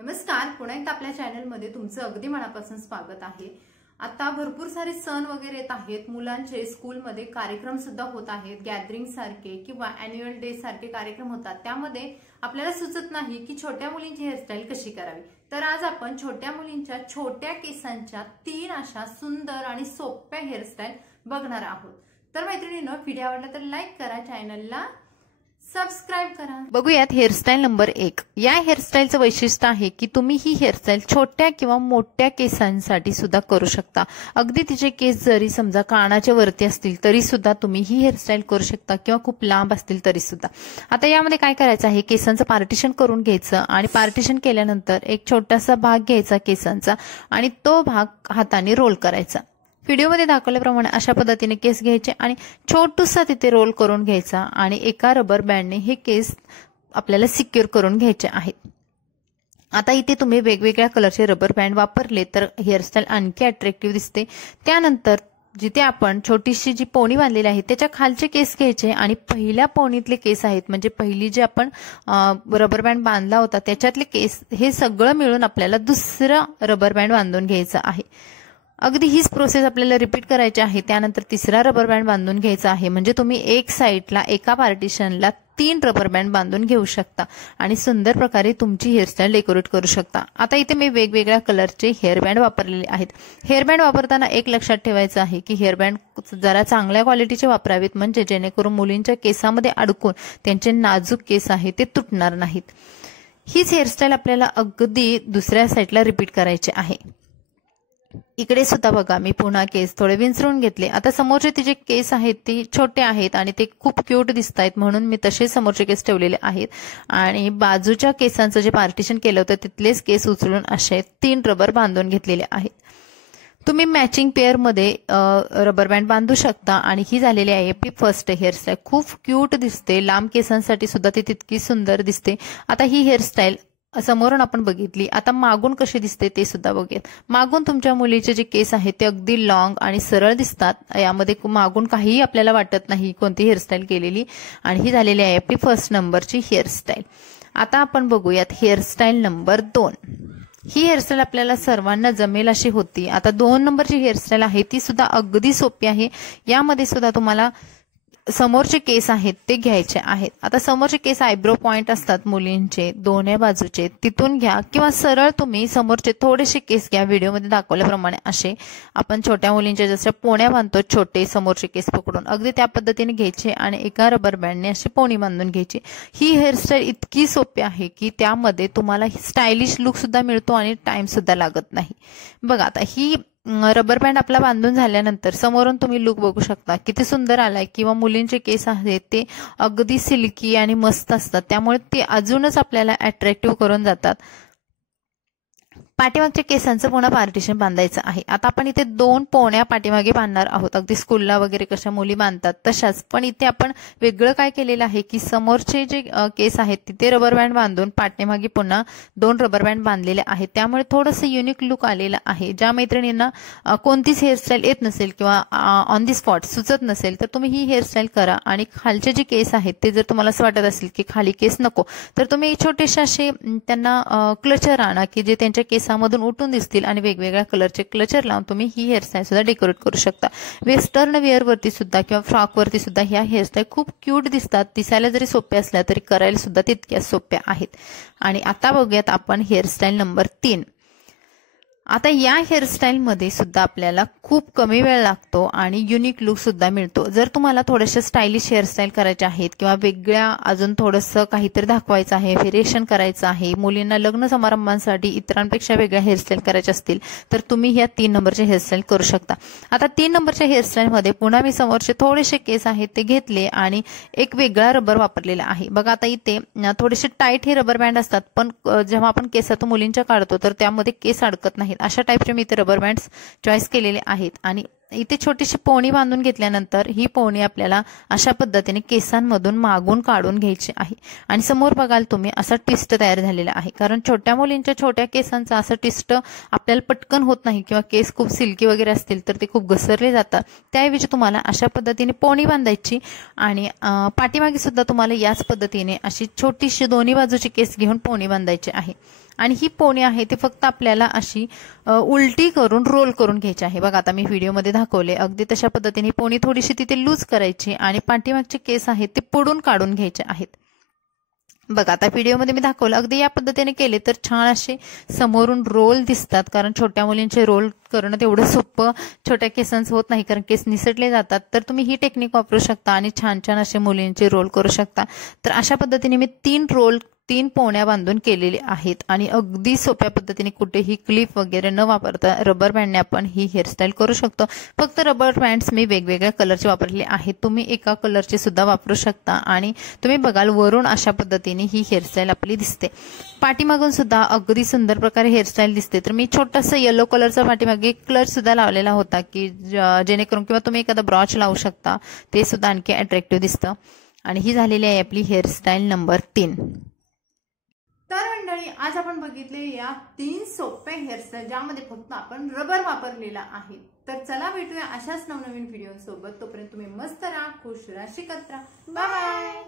नमस्कार, पुन्हा एकदा आपल्या चॅनलमध्ये तुमचं अगदी मनापासून स्वागत आहे। आता भरपूर सारे सण वगैरे येत आहेत, मुलांचे स्कूलमध्ये कार्यक्रम सुद्धा होत आहेत, गॅदरिंग सारखे किंवा अॅन्युअल डे सारखे कार्यक्रम होतात। त्यामध्ये आपल्याला सुचत नाही की छोट्या मुलींची हेअरस्टाईल कशी करावी। तर आज आपण छोट्या मुलींच्या छोट्या केसांच्या 3 अशा सुंदर आणि सोप्या हेअरस्टाईल बघणार आहोत। तर मैत्रिणींनो, व्हिडिओ आवडला तर लाईक करा, चॅनलला सबस्क्राइब करा। बघूयात हेअरस्टाईल नंबर 1। या हेअरस्टाईलचं वैशिष्ट्य आहे की तुम्ही ही हेअरस्टाईल छोट्या किंवा मोठ्या केसांसाठी सुद्धा करू शकता। अगदी तिचे केस जरी समजा कानाच्या वरती असतील तरी सुद्धा तुम्ही ही हेअरस्टाईल करू शकता किंवा खूप लांब असतील तरी सुद्धा। आता यामध्ये काय करायचं आहे, केसांचं पार्टिशन करून घ्यायचं आणि पार्टिशन केल्यानंतर एक छोटासा भाग घ्यायचा केसांचा आणि तो भाग हाताने रोल करायचा। व्हिडिओमध्ये दाखवल्याप्रमाणे अशा पद्धतीने केस घ्यायचे आणि छोटूसा तिथे रोल करून घ्यायचा आणि एका रबर बँडने हे केस आपल्याला सिक्युअर करून घ्यायचे आहेत। आता इथे तुम्ही वेगवेगळ्या कलरचे रबर बँड वापरले तर हेअरस्टाईल आणखी अट्रॅक्टिव्ह दिसते। त्यानंतर जिथे आपण छोटीशी जी पोणी बांधलेली आहे त्याच्या खालचे केस घ्यायचे आणि पहिल्या पोणीतले केस आहेत, म्हणजे पहिली जे आपण रबर बँड बांधला होता त्याच्यातले केस, हे सगळं मिळून आपल्याला दुसरा रबर बँड बांधून घ्यायचा आहे। अगदी हीच प्रोसेस आपल्याला रिपीट करायची आहे। त्यानंतर तिसरा रबर बँड बांधून घ्यायचा आहे, म्हणजे तुम्ही एक साइडला एका पार्टिशनला 3 रबर बँड बांधून घेऊ शकता आणि सुंदर प्रकारे तुमची हेअरस्टाईल डेकोरेट करू शकता। आता इथे मी वेगवेगळ्या कलरचे हेअर बँड वापरलेले आहेत। हेअर बँड वापरताना एक लक्षात ठेवायचं आहे की हेअर बँड जरा चांगल्या क्वालिटीचे वापरावेत, म्हणजे जेणेकरून मुलींच्या केसामध्ये अडकून त्यांचे नाजूक केस आहे ते तुटणार नाहीत। हीच हेअरस्टाईल आपल्याला अगदी दुसऱ्या साइडला रिपीट करायची आहे। इकडे सुद्धा बघा, मी पुन्हा केस थोडे विंचरून घेतले। आता समोरचे तिचे केस आहेत ते छोटे आहेत आणि ते खूप क्यूट दिसतायत, म्हणून मी तसे समोरचे केस ठेवलेले आहेत आणि बाजूच्या केसांचं जे पार्टिशन केलं होतं तिथलेच केस उचलून असे 3 रबर बांधून घेतलेले आहेत। तुम्ही मॅचिंग पेअर मध्ये रबर बँड बांधू शकता आणि ही झालेली आहे आपली फर्स्ट हेअरस्टाईल। खूप क्यूट दिसते, लांब केसांसाठी सुद्धा ती तितकी सुंदर दिसते। आता ही हेअरस्टाईल समोरून आपण बघितली, आता मागून कशी दिसते ते सुद्धा बघूयात। मागून तुमच्या मुलीचे जे केस आहेत ते अगदी लॉंग आणि सरळ दिसतात। यामध्ये मागून काहीही आपल्याला वाटत नाही कोणती हेअरस्टाईल केलेली, आणि ही झालेली आहे आपली फर्स्ट नंबरची हेअरस्टाईल। आता आपण बघूयात हेअरस्टाईल नंबर 2। ही हेअरस्टाईल आपल्याला सर्वांना जमेल अशी होती। आता 2 नंबरची हेअरस्टाईल आहे ती सुद्धा अगदी सोपी आहे। यामध्ये सुद्धा तुम्हाला समोरचे केस आहेत ते घ्यायचे आहेत। आता समोरचे केस आयब्रो पॉइंट असतात मुलींचे दोन्ही बाजूचे, तिथून घ्या किंवा सरळ तुम्ही समोरचे थोडेसे केस घ्या। व्हिडिओमध्ये दाखवल्याप्रमाणे असे आपण छोट्या मुलींच्या जसं पोण्या बांधतो छोटे समोरचे केस पकडून, अगदी त्या पद्धतीने घ्यायचे आणि एका रबर बँडने अशी पोणी बांधून घ्यायची। ही हेअरस्टाईल इतकी सोपी आहे की त्यामध्ये तुम्हाला स्टायलिश लुक सुद्धा मिळतो आणि टाइम सुद्धा लागत नाही। बघा, आता ही रबर बँड आपला बांधून झाल्यानंतर समोरून तुम्ही लुक बघू शकता किती सुंदर आलाय, किंवा मुलींचे केस आहेत ते अगदी सिल्की आणि मस्त असतात, त्यामुळे ते अजूनच आपल्याला अट्रॅक्टिव्ह करून जातात। पाठीमागच्या केसांचं पुन्हा पार्टिशन बांधायचं आहे। आता आपण इथे 2 पोण्या पाठीमागे बांधणार आहोत, अगदी स्कूलला वगैरे कशा मुली बांधतात तशाच, पण इथे आपण वेगळं काय केलेलं आहे की समोरचे जे केस आहेत तिथे रबर बँड बांधून पाठीमागे पुन्हा 2 रबर बँड बांधलेले आहेत, त्यामुळे थोडंसं युनिक लुक आलेला आहे। ज्या मैत्रिणींना कोणतीच हेअरस्टाईल येत नसेल किंवा ऑन दी स्पॉट सुचत नसेल तर तुम्ही ही हेअरस्टाईल करा, आणि खालचे जे केस आहेत ते जर तुम्हाला असं वाटत असेल की खाली केस नको तर तुम्ही छोटेसे असे त्यांना क्लचर आणा की जे त्यांच्या केसामधून उठून दिसतील, आणि वेगवेगळ्या कलरचे क्लचर लावून तुम्ही ही हेअरस्टाईल सुद्धा डेकोरेट करू शकता। वेस्टर्न वेअर वरती सुद्धा किंवा फ्रॉक वरती सुद्धा ह्या हेअरस्टाईल खूप क्यूट दिसतात। दिसायला जरी सोप्या असल्या तरी करायला सुद्धा तितक्या सोप्या आहेत। आणि आता बघूयात आपण हेअरस्टाईल नंबर 3। आता या हेअरस्टाईल मध्ये सुद्धा आपल्याला खूप कमी वेळ लागतो आणि युनिक लुक सुद्धा मिळतो। जर तुम्हाला थोडेसे स्टायलिश हेअरस्टाईल करायचे आहेत किंवा वेगळ्या अजून थोडंसं काहीतरी दाखवायचं आहे, व्हेरिएशन करायचं आहे, मुलींना लग्न समारंभांसाठी इतरांपेक्षा वेगळ्या हेअरस्टाईल करायच्या असतील तर तुम्ही ह्या 3 नंबरचे हेअरस्टाईल करू शकता। आता 3 नंबरच्या हेअरस्टाईल मध्ये पुन्हा मी समोरचे थोडेसे केस आहेत ते घेतले आणि एक वेगळा रबर वापरलेला आहे। बघा, आता इथे थोडेसे टाईट हे रबर बँड असतात, पण जेव्हा आपण केसातून मुलींच्या काढतो तर त्यामध्ये केस अडकत नाहीत, अशा टाईपचे मी इथे रबर बँड्स चॉईस केलेले आहेत। आणि इथे छोटीशी पोणी बांधून घेतल्यानंतर ही पोणी आपल्याला अशा पद्धतीने केसांमधून मागून काढून घ्यायची आहे, आणि समोर बघाल तुम्ही असा ट्विस्ट तयार झालेला आहे, कारण छोट्या मुलींच्या छोट्या केसांचा असं ट्विस्ट आपल्याला पटकन होत नाही, किंवा केस खूप सिल्की वगैरे असतील तर ते खूप घसरले जातात। त्याऐवजी तुम्हाला अशा पद्धतीने पोणी बांधायची आणि पाठीमागे सुद्धा तुम्हाला याच पद्धतीने अशी छोटीशी दोन्ही बाजूची केस घेऊन पोणी बांधायची आहे। आणि ही पोणी आहे ती फक्त आपल्याला अशी उलटी करून रोल करून घ्यायची आहे। बघा आता मी व्हिडिओमध्ये दाखवले अगदी तशा पद्धतीने पोणी थोडीशी तिथे लूज करायची आणि पाठीमागचे केस आहेत ते पुढून काढून घ्यायचे आहेत। बघा आता व्हिडिओमध्ये मी दाखवलं अगदी या पद्धतीने केले तर छान असे समोरून रोल दिसतात, कारण छोट्या मुलींचे रोल करणं तेवढं सोपं छोट्या केसांचं होत नाही, कारण केस निसटले जातात। तर तुम्ही ही टेक्निक वापरू शकता आणि छान छान असे मुलींचे रोल करू शकता। तर अशा पद्धतीने मी 3 पोण्या बांधून केलेले आहेत आणि अगदी सोप्या पद्धतीने कुठेही क्लिप वगैरे न वापरता रबर बँडने आपण ही हेअरस्टाईल करू शकतो। फक्त रबर बँड्स मी वेगवेगळ्या कलरचे वापरले आहेत, तुम्ही एका कलरचे सुद्धा वापरू शकता आणि तुम्ही बघाल वरून अशा पद्धतीने ही हेअरस्टाईल आपली दिसते। पाठीमागून सुद्धा अगदी सुंदर प्रकारे हेअरस्टाईल दिसते। तर मी छोटासा येलो कलरचा पाठीमागे क्लच सुद्धा लावलेला होता की जेणेकरून किंवा तुम्ही एखादा ब्रॉच लावू शकता, ते सुद्धा आणखी अट्रॅक्टिव्ह दिसतं। आणि ही झालेली आहे आपली हेअरस्टाईल नंबर 3। तर मंडळी आज आपण बघितले या 3 सोपे हेअरस्टाईल ज्यामध्ये फक्त आपण रबर वापरलेला आहे। तर चला भेटूया अशाच नवनवीन व्हिडिओ सोबत, तोपर्यंत तुम्ही मस्त राहा, खुश राहा, शिकत राहा। Bye bye.